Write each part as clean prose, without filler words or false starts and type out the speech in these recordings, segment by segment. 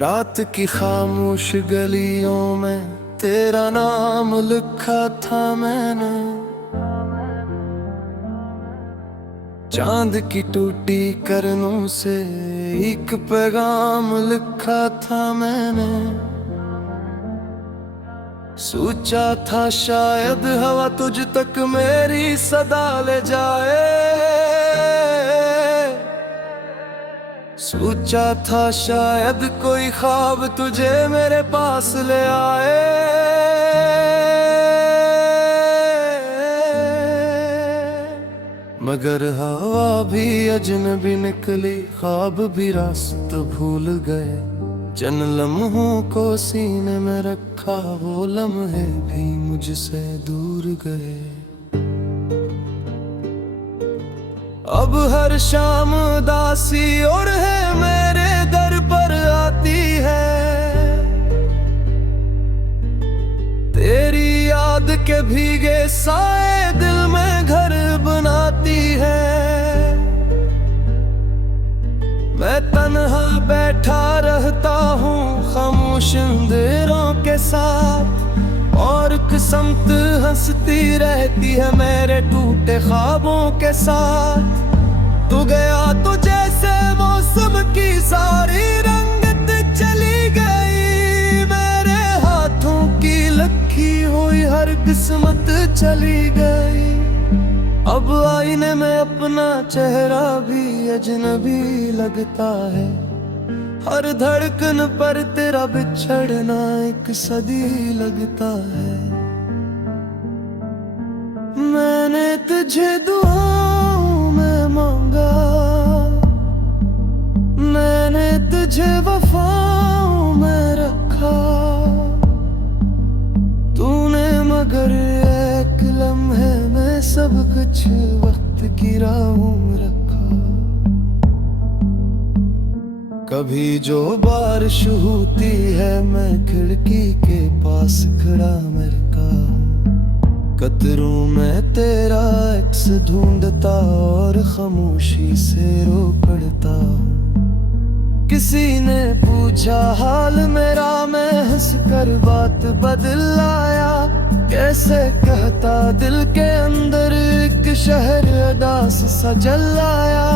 रात की खामोश गलियों में तेरा नाम लिखा था मैंने। चांद की टूटी करनों से एक पैगाम लिखा था मैंने। सोचा था शायद हवा तुझ तक मेरी सदा ले जाए। सोचा था शायद कोई ख्वाब तुझे मेरे पास ले आए। मगर हवा भी अजनबी निकली, ख्वाब भी रास्ता भूल गए। चंद लम्हों को सीने में रखा, वो लम्हे भी मुझसे दूर गए। अब हर शाम उदासी और है मेरे दर पर आती है। तेरी याद के भीगे साए दिल में घर बनाती है। मैं तन्हा बैठा रहता हूँ खामोश अंधेरों के साथ, और किस्मत हंसती रहती है मेरे टूटे ख्वाबों के साथ। तू गया तो जैसे मौसम की सारी रंगत चली गई। मेरे हाथों की लखी हुई हर किस्मत चली गई। अब आईने में अपना चेहरा भी अजनबी लगता है। हर धड़कन पर तेरा बिछड़ना एक सदी लगता है। मैंने तुझे दुआओं में मांगा, मैंने तुझे वफाओं में रखा। तूने मगर एक लम्हे में सब कुछ वक्त की राहों में रखा। कभी जो बारिश होती है मैं खिड़की के पास खड़ा महका। कतरों में तेरा अक्स ढूंढता और खामोशी से रो पड़ता। किसी ने पूछा हाल मेरा, मैं हंसकर बात बदल आया। कैसे कहता दिल के अंदर एक शहर अदास सजल आया।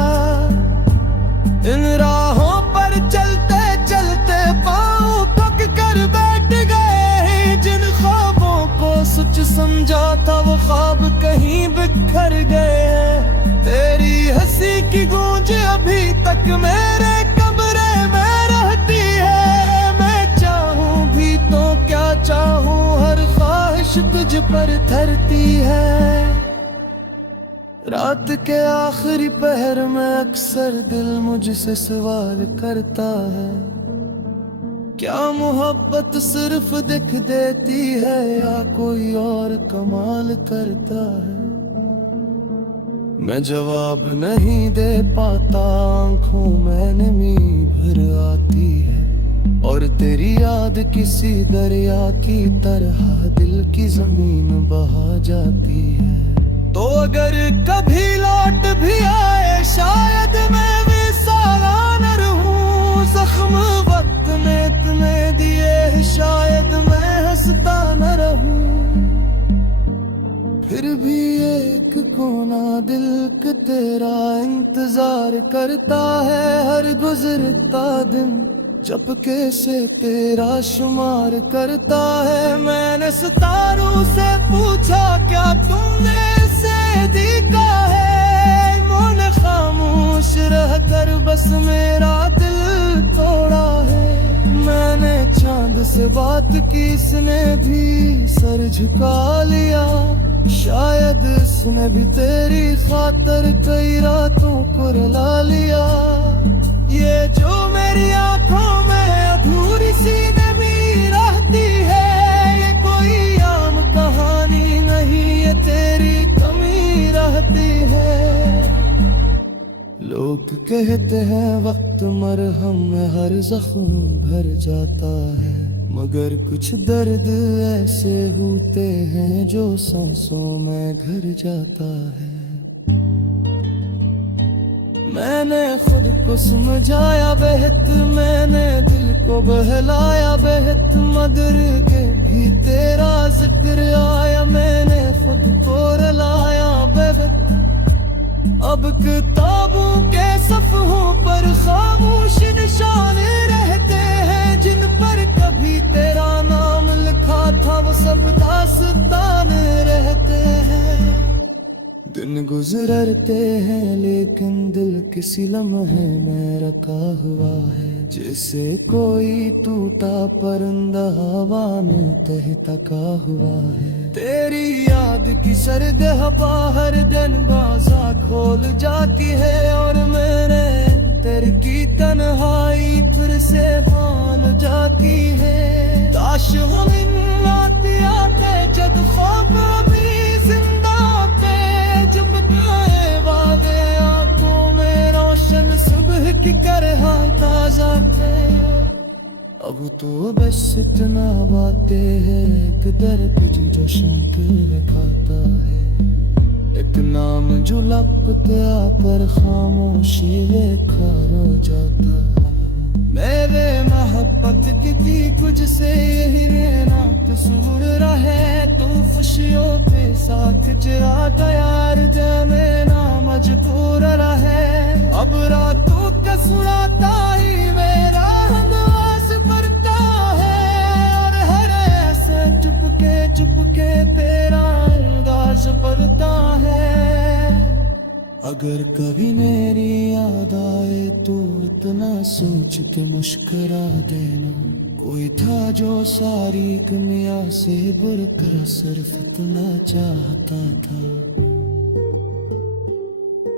इन राहों पर चलते चलते पाँव थक कर बैठ गए। जिन ख्वाबों को सच समझा था वो ख्वाब कहीं बिखर गए। तेरी हंसी की गूंज अभी तक मेरे कमरे में रहती है। मैं चाहूं भी तो क्या चाहूं, हर ख्वाहिश तुझ पर धरती है। रात के आखिरी पहर में अक्सर दिल मुझसे सवाल करता है, क्या मोहब्बत सिर्फ दिख देती है या कोई और कमाल करता है। मैं जवाब नहीं दे पाता, आंखों में नमी भर आती है। और तेरी याद किसी दरिया की तरह दिल की जमीन बहा जाती है। तो अगर कभी लौट भी आए शायद मैं भी सारा न रहूं। जख्म वक्त ने इतने दिए शायद मैं हंसता न रहूं। फिर भी एक कोना दिल के तेरा इंतजार करता है। हर गुजरता दिन चपके से तेरा शुमार करता है। मैंने सितारों से पूछा क्या तुमने इसे देखा है। उन्होंने खामोश रहकर बस मेरा दिल तोड़ा है। मैंने चांद से बात की, इसने भी सर झुका लिया। शायद इसने भी तेरी खातर कई रातों को रुला लिया। ये जो मेरी आंखों में अधूरी सी नमी रहती है, ये कोई आम कहानी नहीं, ये तेरी कमी रहती है। लोग कहते हैं वक्त मरहम में हर जख्म भर जाता है, मगर कुछ दर्द ऐसे होते हैं जो सांसों में घर जाता है। मैंने खुद को समझाया बेहद, मैंने दिल को बहलाया बेहद, मगर के भी तेरा जिक्र आया, मैंने खुद को रुलाया बेहद। अब किताबों के सफ़हों पर खामोश निशान रहते हैं, जिन पर कभी तेरा नाम लिखा था वो सब दास्तान रहते हैं। दिन गुजरते हैं लेकिन दिल किसी लम्हे में रखा हुआ है, जैसे कोई टूटा परिंदा हवा में तहतका हुआ है। तेरी याद की सर्द हवा हर दिन बाजा खोल जाती है, और मैंने तेरे की तन्हाई फिर से भाल जाती है। काश हम इन आते आते जब ख्वाब अभी जिंदा थे, चमकाए वादे आंखों में रोशन सुबह की तरह ताजा थे। अब तो बस इतना बातें है, एक दर्द जो शौक खाता है, एक नाम जो लपका पर खामोशी लेखा रो जाता है। मेरे मोहब्बत की थी कुछ से यही रहना कसूर रहे, तू खुशियों के साथ चराता यार जाने ना मजबूर रहे। अब रातों का सुनाता ही मेरा नवाज पड़ता है, और हर ऐसे चुपके तेरा अंदाज पड़ता है। अगर कभी मेरी याद आए तो इतना सोच के मुस्कुरा देना, कोई था जो सारी दुनिया से बढ़कर सिर्फ इतना चाहता था।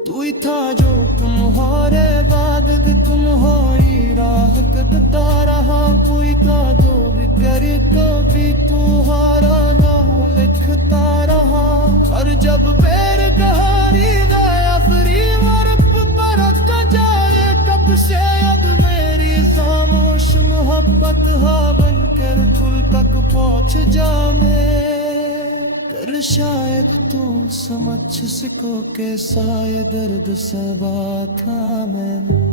तू ही था जो तुम्हारे बाद तुम्हारी राह कटता रहा, कोई का जो भी करे तो भी तुम्हारा नाम लिखता रहा। और जब पैर कहानी गया फ्री वर्क पर जाए, कब से अब मेरी खामोश मोहब्बत हा बनकर फुल तक पहुंच जाए। कर शायद तू समझ सको के साय दर्द सबा था मैं।